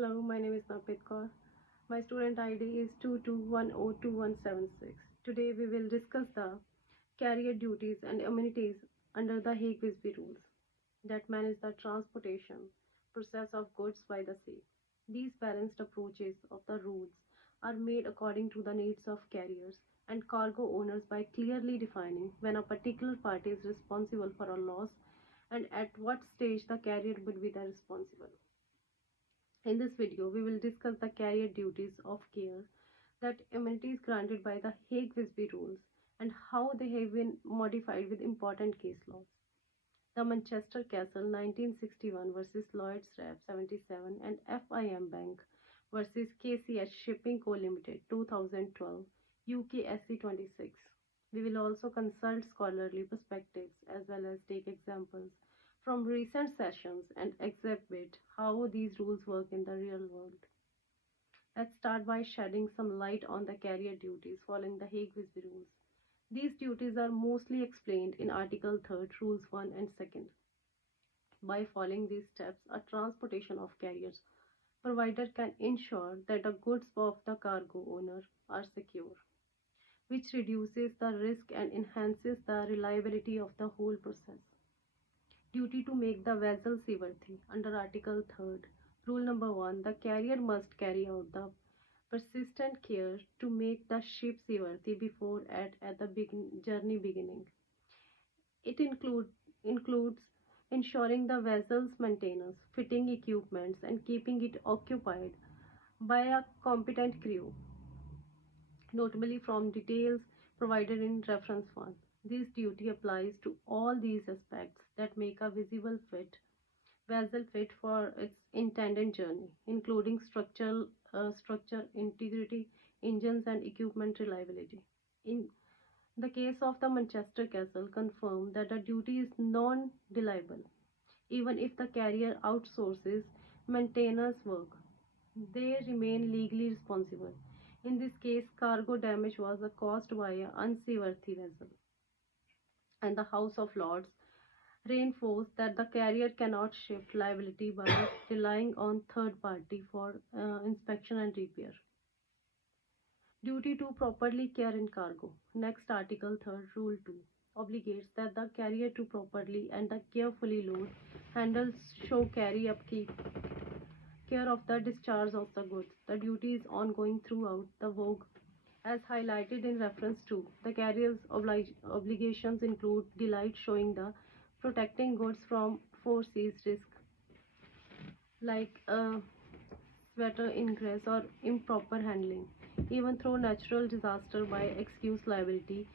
Hello, my name is Napit Kaur. My student ID is 22102176. Today we will discuss the carrier duties and amenities under the Hague Visby rules that manage the transportation process of goods by the sea. These balanced approaches of the rules are made according to the needs of carriers and cargo owners by clearly defining when a particular party is responsible for a loss and at what stage the carrier would be the responsible. In this video, we will discuss the carrier duties of care, that amenities granted by the Hague-Visby rules, and how they have been modified with important case laws. The Manchester Castle 1961 versus Lloyd's Rep 77 and FIM Bank versus KCH Shipping Co Limited 2012 UKSC 26. We will also consult scholarly perspectives as well as take examples from recent sessions and exhibit how these rules work in the real world. Let's start by shedding some light on the carrier duties following the Hague-Visby rules. These duties are mostly explained in Article 3, Rules 1 and 2. By following these steps, a transportation of carriers provider can ensure that the goods of the cargo owner are secure, which reduces the risk and enhances the reliability of the whole process. Duty to make the vessel seaworthy. Under Article 3, Rule number 1, the carrier must carry out the persistent care to make the ship seaworthy before at the journey beginning. It includes ensuring the vessel's maintenance, fitting equipments, and keeping it occupied by a competent crew, notably from details provided in reference 1. This duty applies to all these aspects that make a vessel fit for its intended journey, including structure integrity, engines, and equipment reliability. In the case of the Manchester Castle confirmed that the duty is non-deliable. Even if the carrier outsources maintenance work, they remain legally responsible. In this case, cargo damage was caused by an unseaworthy vessel, and the House of Lords reinforced that the carrier cannot shift liability by relying on third party for inspection and repair. Duty to properly care in cargo. Next Article 3, Rule 2 obligates that the carrier to properly and carefully load, handle, show, carry, upkeep, care of the discharge of the goods. The duty is ongoing throughout the vogue. As highlighted in reference to, the carrier's obligations include delight showing the protecting goods from foreseas risk like sweater ingress or improper handling. Even through natural disaster by excuse liability,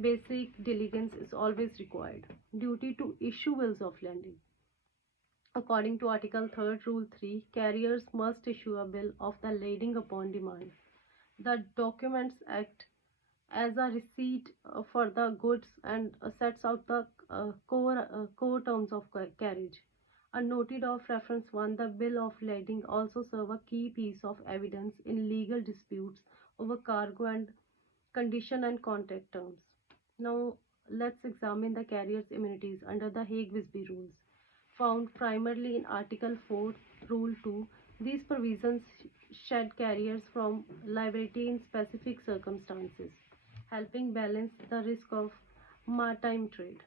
basic diligence is always required. Duty to issue bills of lading. According to Article 3, Rule 3, carriers must issue a bill of the lading upon demand. The documents act as a receipt for the goods and sets out the core terms of carriage. A noted of reference 1, the bill of lading also serve a key piece of evidence in legal disputes over cargo and condition and contract terms. Now let's examine the carrier's immunities under the Hague-Visby rules, found primarily in Article 4, Rule 2. These provisions shed carriers from liability in specific circumstances, helping balance the risk of maritime trade.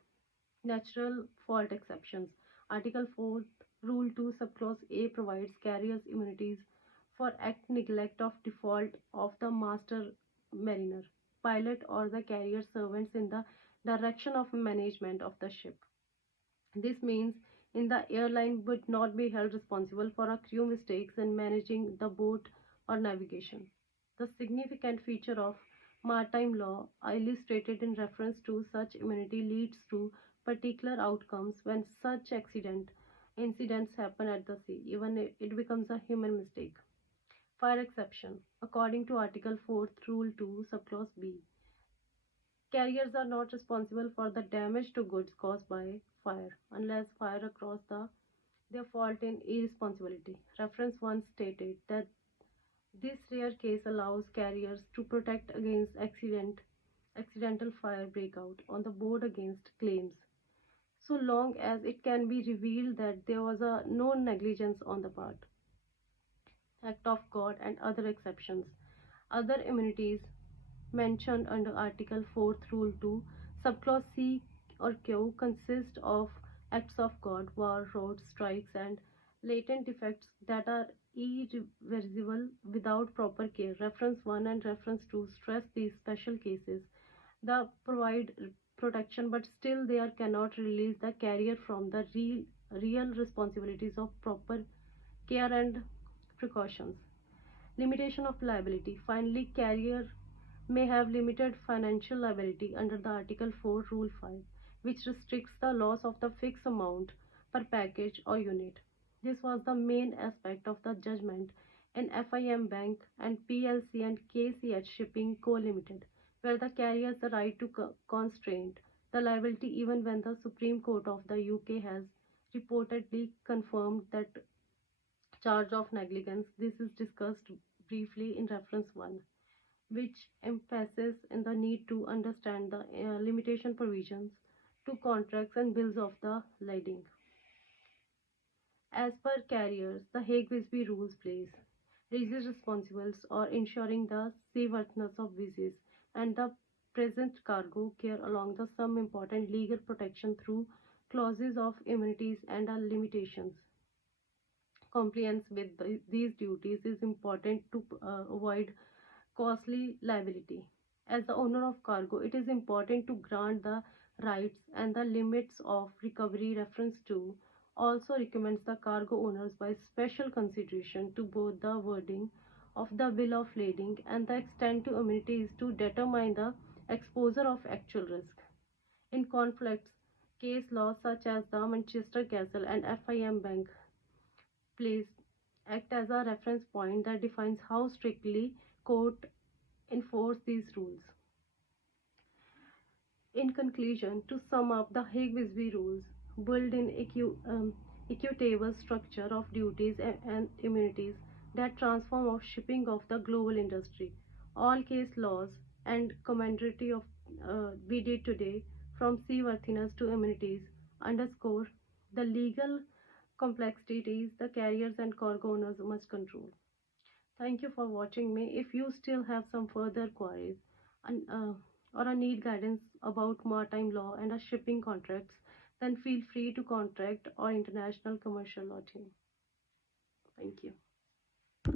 Natural fault exceptions. Article 4, Rule 2, Subclause A provides carriers immunities for act neglect of default of the master mariner, pilot, or the carrier servants in the direction of management of the ship. This means in the airline would not be held responsible for a crew mistakes in managing the boat or navigation. The significant feature of maritime law illustrated in reference to such immunity leads to particular outcomes when such incidents happen at the sea, even if it becomes a human mistake. Fire exception. According to Article 4, Rule 2, Subclause B, carriers are not responsible for the damage to goods caused by fire unless fire across their fault in irresponsibility. Reference 1 stated that this rare case allows carriers to protect against accidental fire breakout on the board against claims, so long as it can be revealed that there was no negligence on the part. act of God, and other exceptions. Other immunities mentioned under Article 4th Rule 2, Subclause C or Q consist of acts of God, war, road strikes, and latent defects that are irreversible without proper care. Reference 1 and Reference 2 stress these special cases. The provide protection, but still they are cannot release the carrier from the real responsibilities of proper care and precautions. Limitation of liability. Finally, carrier may have limited financial liability under the Article 4, Rule 5, which restricts the loss of the fixed amount per package or unit. This was the main aspect of the judgment in FIM Bank and PLC and KCH Shipping Co. Limited, where the carrier's right to constrain the liability even when the Supreme Court of the UK has reportedly confirmed that charge of negligence. This is discussed briefly in reference 1, which emphasizes in the need to understand the limitation provisions to contracts and bills of the lading. As per carriers, the Hague-Visby rules place rigid responsibles or ensuring the seaworthiness of visas and the present cargo care along the some important legal protection through clauses of immunities and limitations. Compliance with these duties is important to avoid costly liability. As the owner of cargo, it is important to grant the rights and the limits of recovery. Reference to also recommends the cargo owners by special consideration to both the wording of the bill of lading and the extent to immunities to determine the exposure of actual risk. In conflicts, case laws such as the Manchester Castle and FIM Bank place act as a reference point that defines how strictly court enforce these rules. In conclusion, to sum up, the Hague-Visby rules build in equitable structure of duties and immunities that transform of shipping of the global industry. All case laws and commentary of we did today, from seaworthiness to immunities, underscore the legal complexities the carriers and cargo owners must control. Thank you for watching me. If you still have some further queries and, or need guidance about maritime law and shipping contracts, then feel free to contact our international commercial law team. Thank you.